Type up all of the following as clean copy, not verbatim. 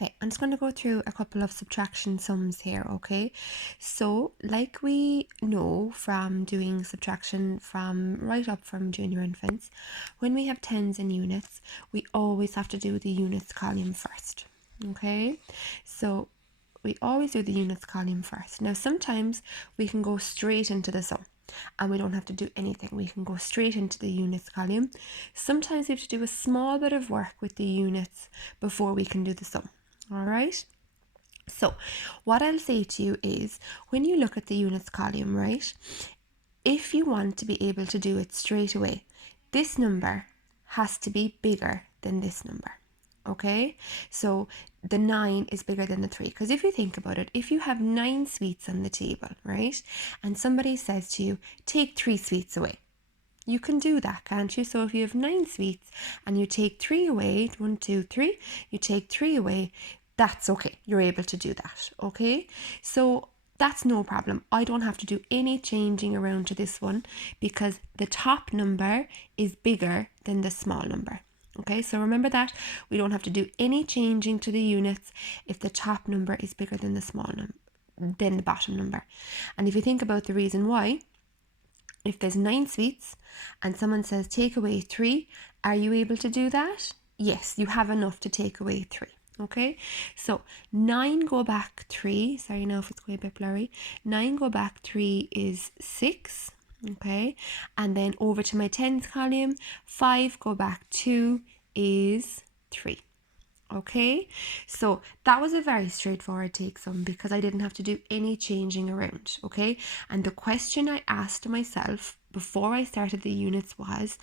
Okay, I'm just going to go through a couple of subtraction sums here, okay? So, like we know from doing subtraction from right up from junior infants, when we have tens and units, we always have to do the units column first, okay? So, we always do the units column first. Now, sometimes we can go straight into the sum and we don't have to do anything. We can go straight into the units column. Sometimes we have to do a small bit of work with the units before we can do the sum. All right. So what I'll say to you is when you look at the units column, right, if you want to be able to do it straight away, this number has to be bigger than this number. Okay, so the 9 is bigger than the 3, because if you think about it, if you have 9 sweets on the table, right, and somebody says to you, take 3 sweets away, you can do that, can't you? So if you have 9 sweets and you take 3 away, 1, 2, 3, you take 3 away, that's okay. You're able to do that, okay? So that's no problem. I don't have to do any changing around to this one because the top number is bigger than the small number. Okay, so remember that we don't have to do any changing to the units if the top number is bigger than the small number, than the bottom number. And if you think about the reason why, if there's 9 sweets and someone says take away 3, are you able to do that? Yes, you have enough to take away 3. Okay, so 9 go back 3. Sorry now if it's going a bit blurry. 9 go back 3 is 6. Okay, and then over to my tens column, 5 go back 2 is 3. Okay, so that was a very straightforward take sum because I didn't have to do any changing around. Okay, and the question I asked myself before I started the units was,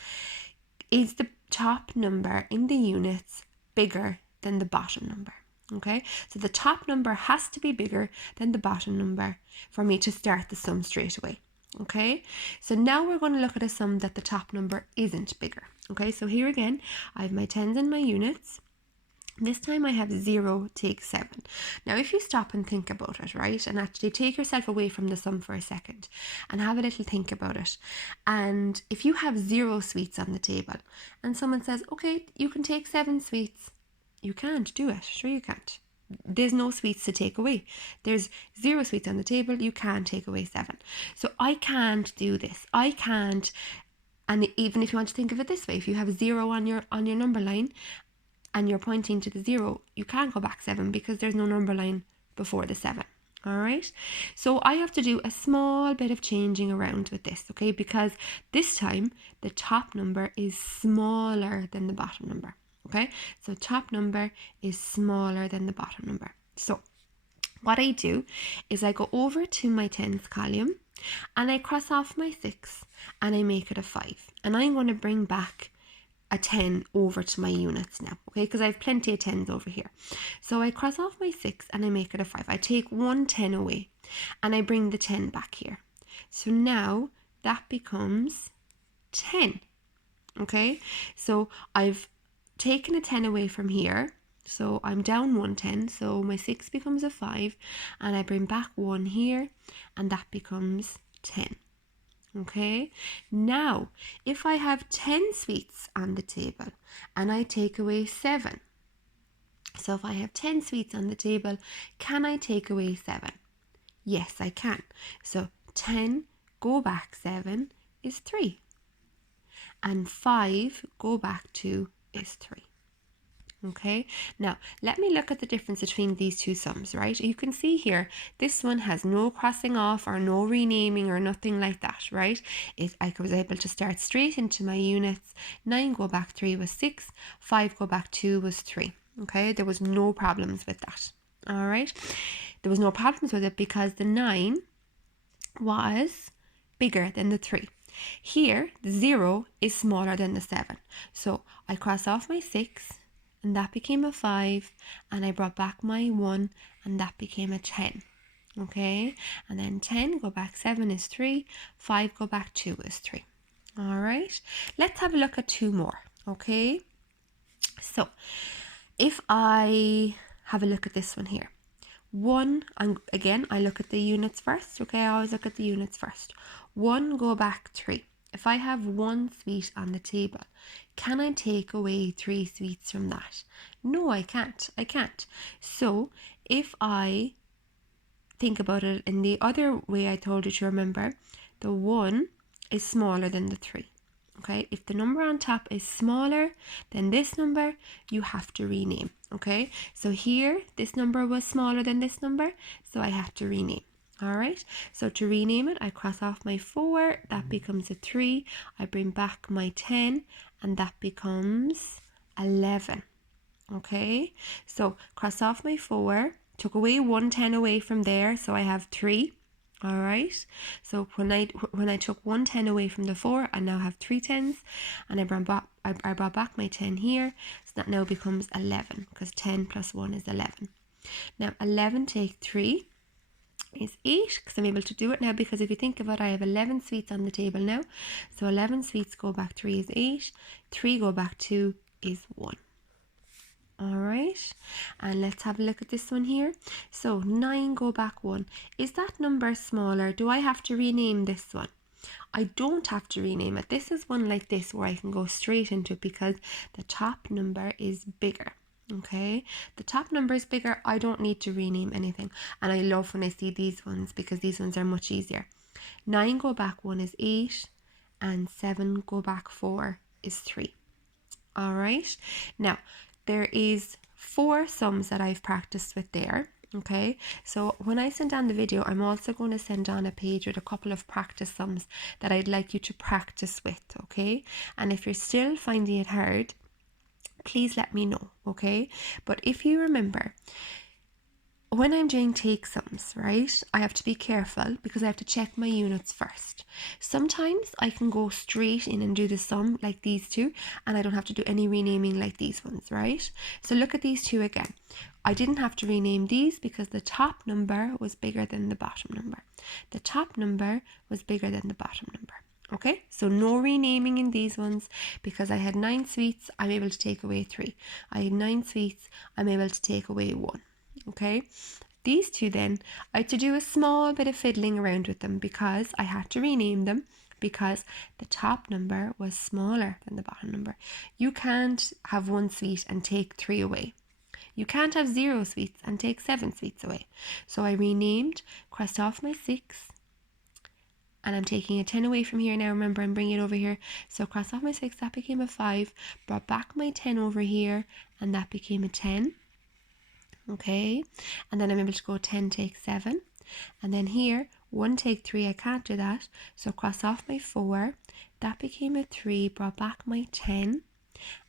is the top number in the units bigger than the bottom number? Okay, so the top number has to be bigger than the bottom number for me to start the sum straight away. Okay, so now we're going to look at a sum that the top number isn't bigger. Okay, so here again, I have my tens and my units. This time I have 0 take 7. Now if you stop and think about it, right, and actually take yourself away from the sum for a second and have a little think about it, and if you have 0 sweets on the table and someone says, okay, you can take 7 sweets, you can't do it. Sure you can't. There's no sweets to take away. There's 0 sweets on the table, you can't take away 7. So I can't do this. I can't. And even if you want to think of it this way, if you have 0 on your number line and you're pointing to the 0, you can't go back 7 because there's no number line before the 7. All right, so I have to do a small bit of changing around with this, okay, because this time the top number is smaller than the bottom number. Okay, so top number is smaller than the bottom number. So what I do is I go over to my tens column and I cross off my 6 and I make it a 5, and I'm going to bring back a 10 over to my units now, okay, because I have plenty of 10s over here. So I cross off my 6 and I make it a 5. I take 1 10 away and I bring the 10 back here. So now that becomes 10, okay? So I've taken a 10 away from here, so I'm down 1 10, so my 6 becomes a 5, and I bring back 1 here and that becomes 10. Okay, now if I have 10 sweets on the table and I take away 7, so if I have 10 sweets on the table, can I take away 7? Yes, I can. So 10 go back 7 is 3, and 5 go back 2 is 3. Okay, now let me look at the difference between these two sums, right? You can see here, this one has no crossing off or no renaming or nothing like that, right? I was able to start straight into my units. 9 go back 3 was 6, 5 go back 2 was 3. Okay, there was no problems with that. All right, there was no problems with it because the 9 was bigger than the 3. Here, the 0 is smaller than the 7. So I cross off my 6, and that became a 5, and I brought back my 1, and that became a 10. Okay, and then 10 go back 7 is 3, 5 go back 2 is 3. All right, let's have a look at 2 more. Okay, so if I have a look at this one here, 1, and again I look at the units first. Okay, I always look at the units first. 1 go back 3. If I have 1 sweet on the table, Can I take away 3 sweets from that? No, I can't. So if I think about it in the other way I told you to remember, the 1 is smaller than the 3. Okay, if the number on top is smaller than this number, you have to rename. Okay, so here this number was smaller than this number, so I have to rename. All right, so to rename it, I cross off my 4, that becomes a 3. I bring back my 10, and that becomes 11. Okay, so cross off my 4, took away 1 10 away from there, so I have 3. All right, so when I took 1 10 away from the 4, I now have 3 10s, and I brought back my 10 here, so that now becomes 11, because 10 plus 1 is 11. Now 11 take 3 is 8, because I'm able to do it now, because if you think about it, I have 11 sweets on the table now, so 11 sweets go back 3 is 8, 3 go back 2 is 1. All right, and let's have a look at this one here. So 9 go back 1. Is that number smaller? Do I have to rename this one? I don't have to rename it. This is one like this where I can go straight into it because the top number is bigger. Okay, the top number is bigger. I don't need to rename anything, and I love when I see these ones because these ones are much easier. 9 go back 1 is 8, and 7 go back 4 is 3. All right, now there is 4 sums that I've practiced with there. Okay, so when I send down the video, I'm also going to send down a page with a couple of practice sums that I'd like you to practice with. Okay, and if you're still finding it hard, please let me know. Okay, but if you remember, when I'm doing take sums, right, I have to be careful because I have to check my units first. Sometimes I can go straight in and do the sum like these two, and I don't have to do any renaming like these ones, right? So look at these two again. I didn't have to rename these because the top number was bigger than the bottom number. The top number was bigger than the bottom number. Okay, so no renaming in these ones because I had 9 sweets, I'm able to take away 3. I had 9 sweets, I'm able to take away 1. Okay, these two then, I had to do a small bit of fiddling around with them because I had to rename them because the top number was smaller than the bottom number. You can't have 1 sweet and take 3 away. You can't have 0 sweets and take 7 sweets away. So I renamed, crossed off my 6, and I'm taking a 10 away from here now. Remember, I'm bringing it over here. So cross off my 6, that became a 5, brought back my 10 over here, and that became a 10. Okay, and then I'm able to go 10 take 7, and then here 1 take 3, I can't do that, so cross off my 4, that became a 3, brought back my 10,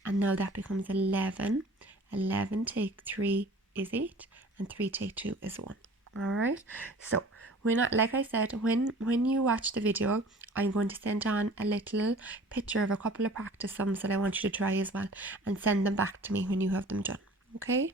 and now that becomes 11. 11 take 3 is 8, and 3 take 2 is 1. All right, so like I said, when you watch the video, I'm going to send on a little picture of a couple of practice sums that I want you to try as well, and send them back to me when you have them done. Okay,